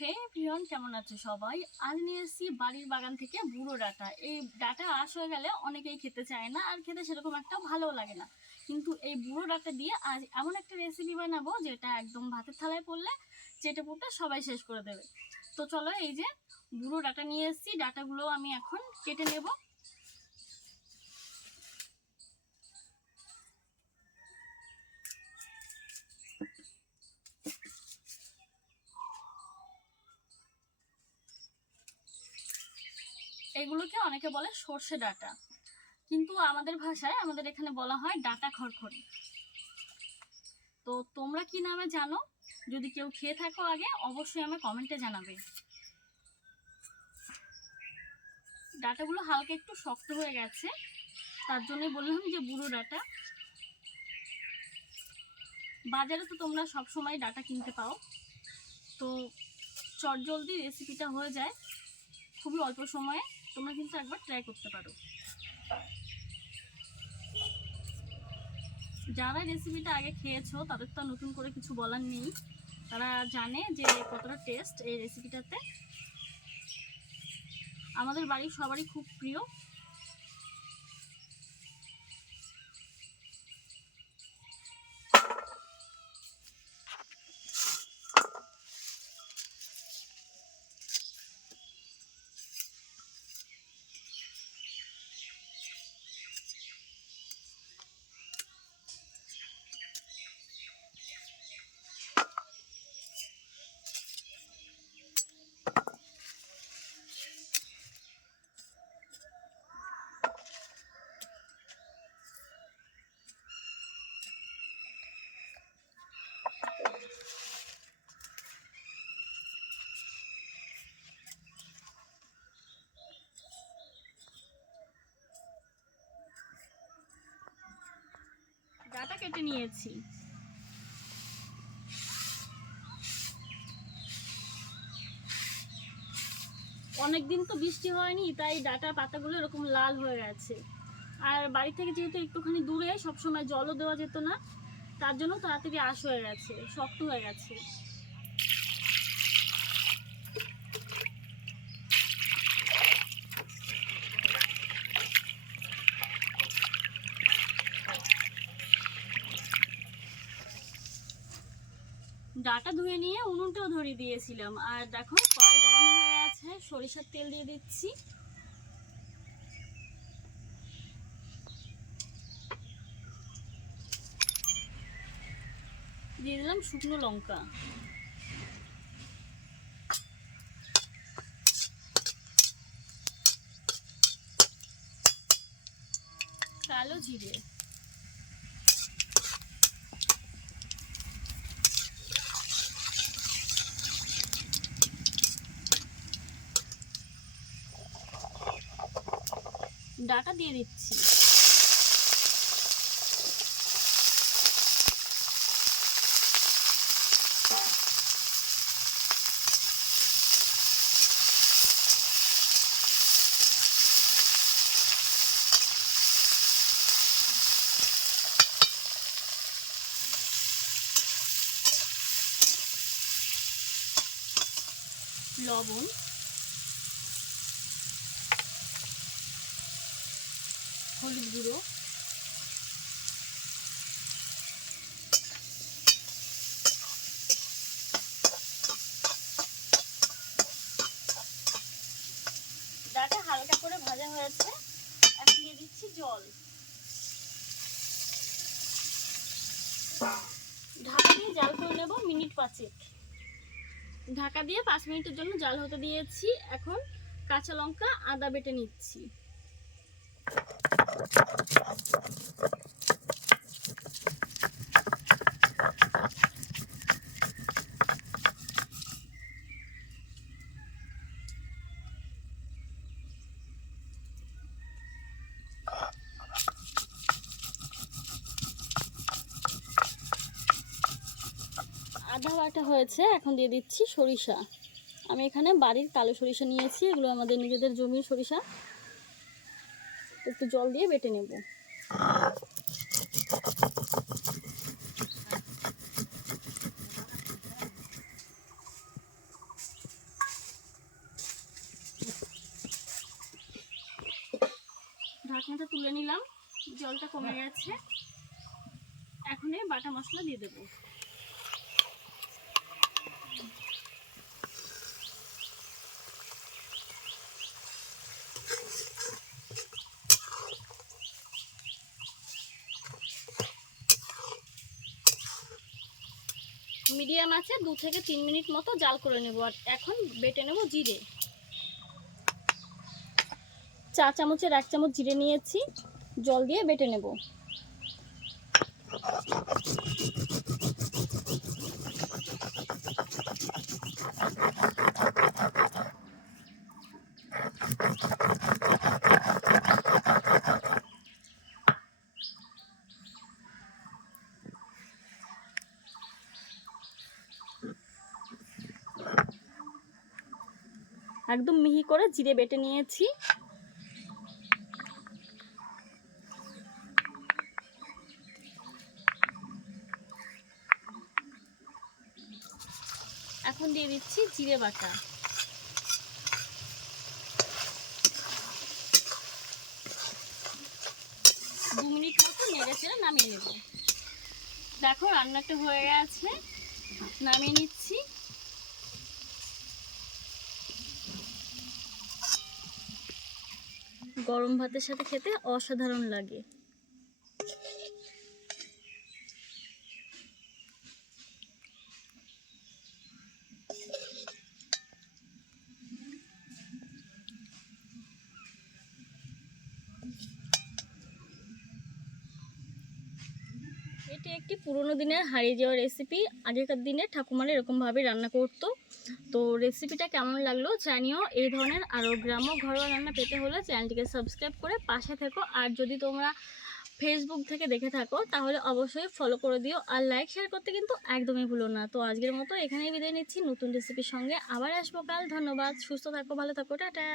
হে প্রিয়ন কেমন আছে সবাই? আজ নিয়ে এসেছি বাড়ির বাগান থেকে বুড়ো ডাটা। এই ডাটা আশ হয়ে গেলে অনেকেই খেতে চায় না আর খেতে সেরকম একটা ভালো লাগে না। কিন্তু এই বুড়ো ডাটা দিয়ে আজ এমন একটা রেসিপি বানাবো যেটা একদম ভাতের থালায় পড়লে চেটে পুটে সবাই শেষ করে দেবে। তো চলো এই যে বুড়ো ডাটা নিয়ে এসেছি, ডাটাগুলো আমি এখন কেটে নেব। এগুলোকে অনেকে বলে সর্ষে ডাটা। কিন্তু আমাদের ভাষায় আমাদের এখানে বলা হয় ডাটা খড়খড়ি। তো তোমরা কি নামে জানো? যদি কেউ খেয়ে থাকো আগে, অবশ্যই আমি কমেন্টে জানাবে। ডাটাগুলো হালকা একটু শক্ত হয়ে গেছে। তার জন্যই বললাম যে বুড়ো ডাটা। বাজারে তো তোমরা সব সময় ডাটা কিনতে পাও। তো চটজলদি রেসিপিটা হয়ে যায়। খুবই অল্প সময়ে। তোমরা কিন্তু একবার ট্রাই করতে পারো। যারা রেসিপিটা আগে খেয়েছো, তাদের তো নতুন করে কিছু বলার নেই। তারা জানে যে কতটা টেস্ট এই রেসিপিটাতে আমাদের বাড়ির সবারই খুব প্রিয়। ডাটা কেটে নিয়েছি। অনেকদিন তো বৃষ্টি হয়নি, তাই ডাটার পাতাগুলো এরকম লাল হয়ে গেছে। আর বাড়ি থেকে যেহেতু একটুখানি দূরে, সবসময় জলও দেওয়া যেত না, তার জন্য তাড়াতাড়ি আশ হয়ে গেছে, শক্ত হয়ে গেছে। ডাটা ধুয়ে নিয়ে উনুনটাও ধরিয়ে দিয়েছিলাম। আর দেখো, কড়াই গরম হয়ে গেছে, সরিষার তেল দিয়ে দিচ্ছি। দিয়ে দিলাম শুকনো লঙ্কা। কালো জিরে। ডাটা দিয়ে দিচ্ছি। লবণ। হলুদ গুঁড়ো। ডাটা হালকা করে ভাজা হয়েছে। এখন দিয়ে দিচ্ছি জল। ঢাকা দিয়ে জাল করে নেব মিনিট পাঁচেক। ঢাকা দিয়ে পাঁচ মিনিটের জন্য জাল হতে দিয়েছি। এখন কাঁচা লঙ্কা আদা বেটে নিচ্ছি। বাটা হয়েছে, এখন দিয়ে দিচ্ছি সরিষা। আমি এখানে বাড়ির কালো সরিষা নিয়েছি, এগুলো আমাদের নিজেদের জমির সরিষা। একটু জল দিয়ে বেটে নেব। ঢাকনাটা তুলে নিলাম, জলটা কমে গেছে। এখন বাটা মশলা দিয়ে দেবো। মিডিয়াম আছে, দু থেকে তিন মিনিট মতো জাল করে নেব। আর এখন বেটে নেব জিরে। চা চামচের এক চামচ জিরে নিয়েছি, জল দিয়ে বেটে নেব। একদম মিহি করে জিরে বেটে নিয়েছি। এখন দিয়ে দিচ্ছি জিরে বাটা। দু মিনিট মতো নেড়ে নামিয়ে নেব। দেখো রান্নাটা হয়ে গেছে। নামিয়ে নিচ্ছি। গরম ভাতের সাথে খেতে অসাধারণ লাগে। এটি একটি পুরনো দিনের হারিয়ে যাওয়া রেসিপি আগেকার দিনে ঠাকুমারা এরকমভাবে রান্না করতো। তো রেসিপিটা কেমন লাগল জানিও। এই ধরনের আরও গ্রাম্য ঘরোয়া রান্না পেতে হলে চ্যানেলটিকে সাবস্ক্রাইব করে পাশে থেকো। আর যদি তোমরা ফেসবুক থেকে দেখে থাকো, তাহলে অবশ্যই ফলো করে দিও। আর লাইক শেয়ার করতে কিন্তু একদমই ভুলো না। তো আজকের মতো এখানেই বিদায় নিচ্ছি। নতুন রেসিপির সঙ্গে আবার আসব কাল। ধন্যবাদ। সুস্থ থাকো, ভালো থাকো। টাটা।